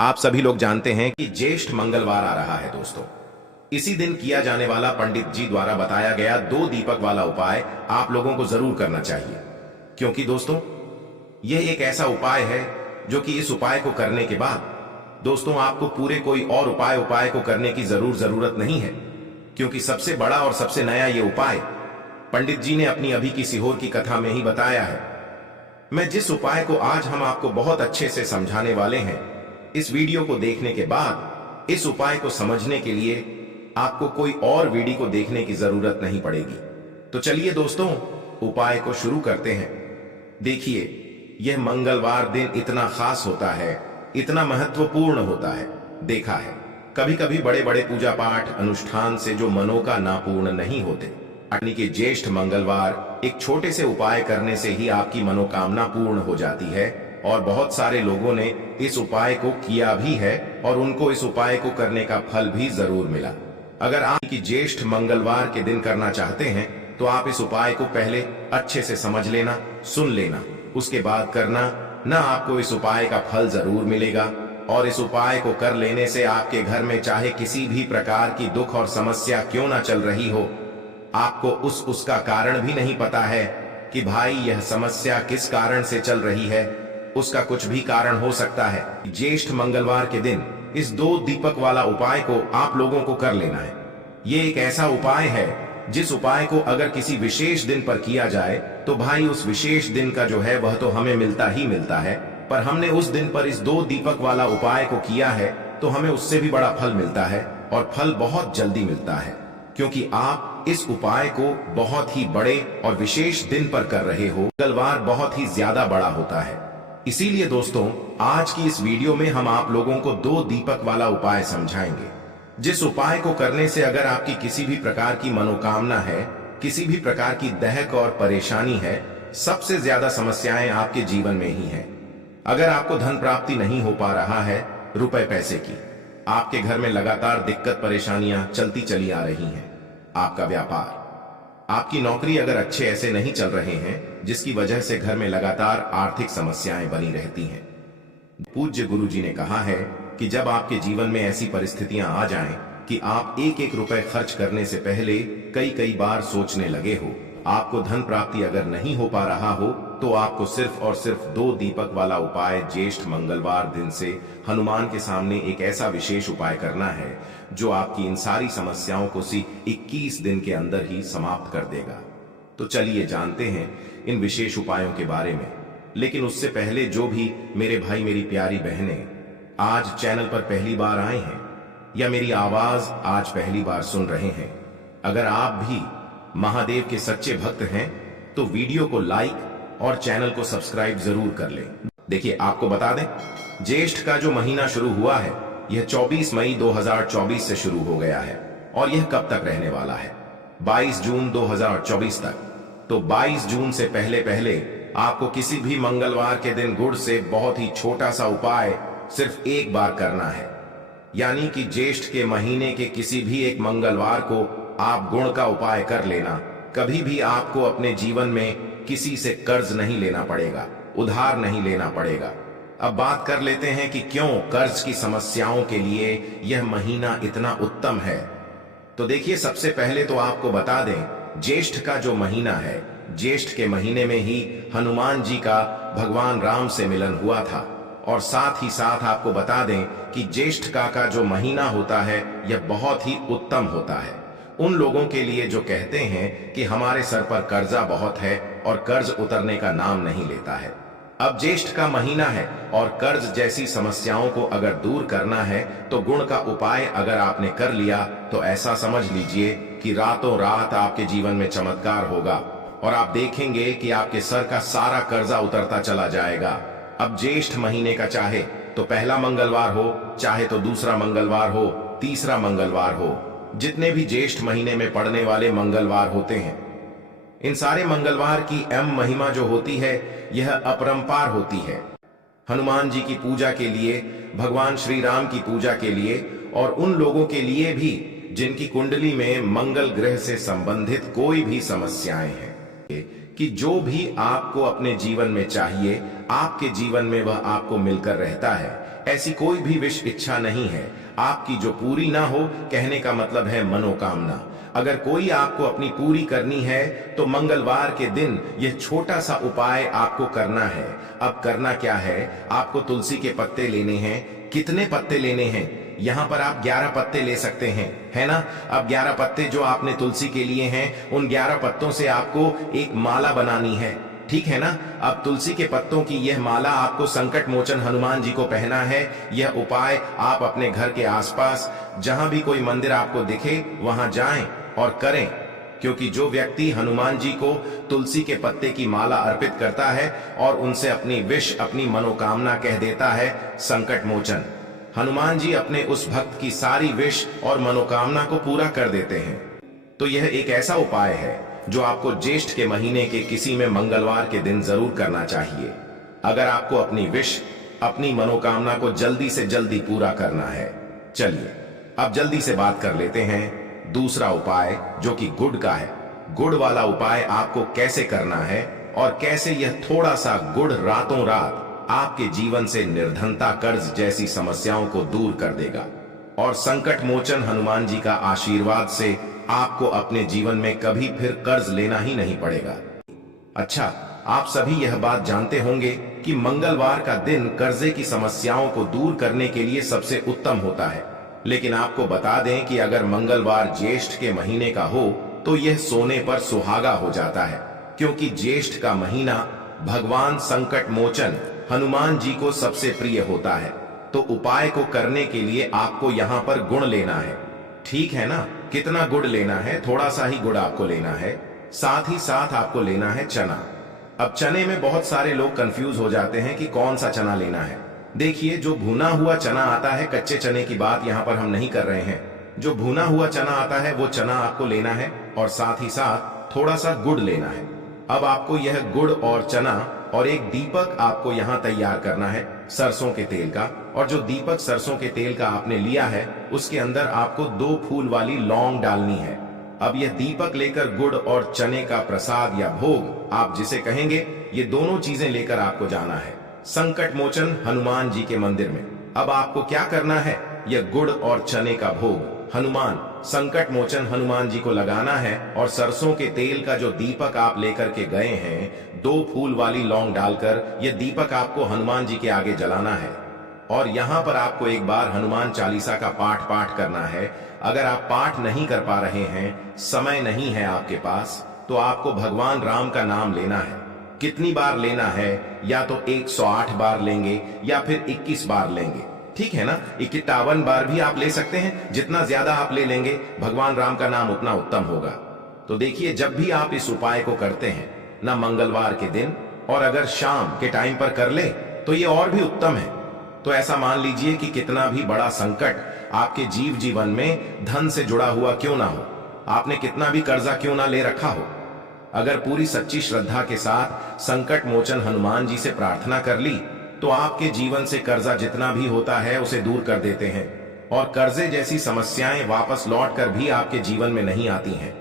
आप सभी लोग जानते हैं कि ज्येष्ठ मंगलवार आ रहा है दोस्तों। इसी दिन किया जाने वाला पंडित जी द्वारा बताया गया 2 दीपक वाला उपाय आप लोगों को जरूर करना चाहिए, क्योंकि दोस्तों यह एक ऐसा उपाय है जो कि इस उपाय को करने के बाद दोस्तों आपको पूरे कोई और उपाय को करने की जरूरत नहीं है, क्योंकि सबसे बड़ा और सबसे नया ये उपाय पंडित जी ने अपनी अभी की सीहोर की कथा में ही बताया है। मैं जिस उपाय को आज हम आपको बहुत अच्छे से समझाने वाले हैं, इस वीडियो को देखने के बाद इस उपाय को समझने के लिए आपको कोई और वीडियो को देखने की जरूरत नहीं पड़ेगी। तो चलिए दोस्तों उपाय को शुरू करते हैं। देखिए, यह मंगलवार दिन इतना खास होता है, इतना महत्वपूर्ण होता है। देखा है कभी कभी बड़े बड़े पूजा पाठ अनुष्ठान से जो मनोकामना पूर्ण नहीं होते, यानी कि ज्येष्ठ मंगलवार एक छोटे से उपाय करने से ही आपकी मनोकामना पूर्ण हो जाती है। और बहुत सारे लोगों ने इस उपाय को किया भी है और उनको इस उपाय को करने का फल भी जरूर मिला। अगर आप की ज्येष्ठ मंगलवार के दिन करना चाहते हैं तो आप इस उपाय को पहले अच्छे से समझ लेना, सुन लेना, उसके बाद करना ना। आपको इस उपाय का फल जरूर मिलेगा और इस उपाय को कर लेने से आपके घर में चाहे किसी भी प्रकार की दुख और समस्या क्यों ना चल रही हो, आपको उसका कारण भी नहीं पता है कि भाई यह समस्या किस कारण से चल रही है, उसका कुछ भी कारण हो सकता है। ज्येष्ठ मंगलवार के दिन इस 2 दीपक वाला उपाय को आप लोगों को कर लेना है। ये एक ऐसा उपाय है जिस उपाय को अगर किसी विशेष दिन पर किया जाए तो भाई उस विशेष दिन का जो है वह तो हमें मिलता ही मिलता है, पर हमने उस दिन पर इस 2 दीपक वाला उपाय को किया है तो हमें उससे भी बड़ा फल मिलता है और फल बहुत जल्दी मिलता है, क्योंकि आप इस उपाय को बहुत ही बड़े और विशेष दिन पर कर रहे हो। मंगलवार बहुत ही ज्यादा बड़ा होता है, इसीलिए दोस्तों आज की इस वीडियो में हम आप लोगों को 2 दीपक वाला उपाय समझाएंगे, जिस उपाय को करने से अगर आपकी किसी भी प्रकार की मनोकामना है, किसी भी प्रकार की दहक और परेशानी है, सबसे ज्यादा समस्याएं आपके जीवन में ही हैं। अगर आपको धन प्राप्ति नहीं हो पा रहा है, रुपए पैसे की, आपके घर में लगातार दिक्कत परेशानियां चलती चली आ रही हैं, आपका व्यापार, आपकी नौकरी अगर अच्छे ऐसे नहीं चल रहे हैं जिसकी वजह से घर में लगातार आर्थिक समस्याएं बनी रहती हैं। पूज्य गुरु जी ने कहा है कि जब आपके जीवन में ऐसी परिस्थितियां आ जाएं कि आप एक एक रुपए खर्च करने से पहले कई बार सोचने लगे हो, आपको धन प्राप्ति अगर नहीं हो पा रहा हो, तो आपको सिर्फ और सिर्फ 2 दीपक वाला उपाय ज्येष्ठ मंगलवार दिन से हनुमान के सामने एक ऐसा विशेष उपाय करना है जो आपकी इन सारी समस्याओं को 21 दिन के अंदर ही समाप्त कर देगा। तो चलिए जानते हैं इन विशेष उपायों के बारे में। लेकिन उससे पहले जो भी मेरे भाई मेरी प्यारी बहनें आज चैनल पर पहली बार आए हैं या मेरी आवाज आज पहली बार सुन रहे हैं, अगर आप भी महादेव के सच्चे भक्त हैं तो वीडियो को लाइक और चैनल को सब्सक्राइब जरूर कर लें। देखिए, आपको बता दें, ज्येष्ठ का जो महीना शुरू हुआ है यह 24 मई 2024 से शुरू हो गया है और यह कब तक रहने वाला है? 22 जून 2024 तक। तो 22 जून से पहले आपको किसी भी मंगलवार के दिन गुड़ से बहुत ही छोटा सा उपाय सिर्फ एक बार करना है, यानी कि ज्येष्ठ के महीने के किसी भी एक मंगलवार को आप गुड़ का उपाय कर लेना। कभी भी आपको अपने जीवन में किसी से कर्ज नहीं लेना पड़ेगा, उधार नहीं लेना पड़ेगा। अब बात कर लेते हैं कि क्यों कर्ज की समस्याओं के लिए यह महीना इतना उत्तम है। तो देखिए, सबसे पहले तो आपको बता दें, ज्येष्ठ का जो महीना है, ज्येष्ठ के महीने में ही हनुमान जी का भगवान राम से मिलन हुआ था। और साथ ही साथ आपको बता दें कि ज्येष्ठ का जो महीना होता है यह बहुत ही उत्तम होता है उन लोगों के लिए जो कहते हैं कि हमारे सर पर कर्जा बहुत है और कर्ज उतरने का नाम नहीं लेता है। अब ज्येष्ठ का महीना है और कर्ज जैसी समस्याओं को अगर दूर करना है तो गुण का उपाय अगर आपने कर लिया तो ऐसा समझ लीजिए कि रातों रात आपके जीवन में चमत्कार होगा और आप देखेंगे कि आपके सर का सारा कर्जा उतरता चला जाएगा। अब ज्येष्ठ महीने का चाहे तो पहला मंगलवार हो, चाहे तो दूसरा मंगलवार हो, तीसरा मंगलवार हो, जितने भी ज्येष्ठ महीने में पड़ने वाले मंगलवार होते हैं, इन सारे मंगलवार की महिमा जो होती है यह अपरंपार होती है। हनुमान जी की पूजा के लिए, भगवान श्री राम की पूजा के लिए और उन लोगों के लिए भी जिनकी कुंडली में मंगल ग्रह से संबंधित कोई भी समस्याएं हैं, कि जो भी आपको अपने जीवन में चाहिए आपके जीवन में वह आपको मिलकर रहता है। ऐसी कोई भी विश इच्छा नहीं है आपकी जो पूरी ना हो। कहने का मतलब है मनोकामना। अगर कोई आपको अपनी पूरी करनी है तो मंगलवार के दिन यह छोटा सा उपाय आपको करना है। अब करना क्या है, आपको तुलसी के पत्ते लेने हैं। कितने पत्ते लेने हैं? यहाँ पर आप 11 पत्ते ले सकते हैं, है ना। अब 11 पत्ते जो आपने तुलसी के लिए हैं, उन 11 पत्तों से आपको एक माला बनानी है, ठीक है ना। अब तुलसी के पत्तों की यह माला आपको संकट मोचन हनुमान जी को पहना है। यह उपाय आप अपने घर के आसपास जहां भी कोई मंदिर आपको दिखे वहां जाएं और करें, क्योंकि जो व्यक्ति हनुमान जी को तुलसी के पत्ते की माला अर्पित करता है और उनसे अपनी विश, अपनी मनोकामना कह देता है, संकट मोचन हनुमान जी अपने उस भक्त की सारी विश और मनोकामना को पूरा कर देते हैं। तो यह एक ऐसा उपाय है जो आपको ज्येष्ठ के महीने के किसी में मंगलवार के दिन जरूर करना चाहिए, अगर आपको अपनी विश, अपनी मनोकामना को जल्दी से जल्दी पूरा करना है। चलिए अब जल्दी से बात कर लेते हैं दूसरा उपाय, जो कि गुड़ का है। गुड़ वाला उपाय आपको कैसे करना है और कैसे यह थोड़ा सा गुड़ रातों रात आपके जीवन से निर्धनता, कर्ज जैसी समस्याओं को दूर कर देगा और संकट मोचन हनुमान जी का आशीर्वाद से आपको अपने जीवन में कभी फिर कर्ज लेना ही नहीं पड़ेगा। अच्छा, आप सभी यह बात जानते होंगे कि मंगलवार का दिन कर्जे की समस्याओं को दूर करने के लिए सबसे उत्तम होता है। लेकिन आपको बता दें कि अगर मंगलवार ज्येष्ठ के महीने का हो तो यह सोने पर सुहागा हो जाता है, क्योंकि ज्येष्ठ का महीना भगवान संकट मोचन हनुमान जी को सबसे प्रिय होता है। तो उपाय को करने के लिए आपको यहाँ पर गुड़ लेना है, ठीक है ना। कितना गुड़ लेना है? थोड़ा सा ही गुड़ आपको लेना है। साथ ही साथ आपको लेना है चना। अब चने में बहुत सारे लोग कंफ्यूज हो जाते हैं कि कौन सा चना लेना है। देखिए, जो भुना हुआ चना आता है, कच्चे चने की बात यहाँ पर हम नहीं कर रहे हैं। जो भुना हुआ चना आता है वो चना आपको लेना है और साथ ही साथ थोड़ा सा गुड़ लेना है। अब आपको यह गुड़ और चना और एक दीपक आपको यहाँ तैयार करना है सरसों के तेल का। और जो दीपक सरसों के तेल का आपने लिया है उसके अंदर आपको 2 फूल वाली लौंग डालनी है। अब यह दीपक लेकर गुड़ और चने का प्रसाद या भोग, आप जिसे कहेंगे, ये दोनों चीजें लेकर आपको जाना है संकट मोचन हनुमान जी के मंदिर में। अब आपको क्या करना है, यह गुड़ और चने का भोग हनुमान संकट मोचन हनुमान जी को लगाना है और सरसों के तेल का जो दीपक आप लेकर के गए हैं, 2 फूल वाली लौंग डालकर यह दीपक आपको हनुमान जी के आगे जलाना है। और यहाँ पर आपको एक बार हनुमान चालीसा का पाठ करना है। अगर आप पाठ नहीं कर पा रहे हैं, समय नहीं है आपके पास, तो आपको भगवान राम का नाम लेना है। कितनी बार लेना है? या तो 108 बार लेंगे या फिर 21 बार लेंगे, ठीक है ना। 51 बार भी आप ले सकते हैं। जितना ज्यादा आप ले लेंगे भगवान राम का नाम उतना उत्तम होगा। तो देखिए, जब भी आप इस उपाय को करते हैं ना, मंगलवार के दिन, और अगर शाम के टाइम पर कर ले तो ये और भी उत्तम है। तो ऐसा मान लीजिए कि कितना भी बड़ा संकट आपके जीवन में धन से जुड़ा हुआ क्यों ना हो, आपने कितना भी कर्जा क्यों ना ले रखा हो, अगर पूरी सच्ची श्रद्धा के साथ संकट मोचन हनुमान जी से प्रार्थना कर ली तो आपके जीवन से कर्जा जितना भी होता है उसे दूर कर देते हैं और कर्जे जैसी समस्याएं वापस लौट कर भी आपके जीवन में नहीं आती हैं।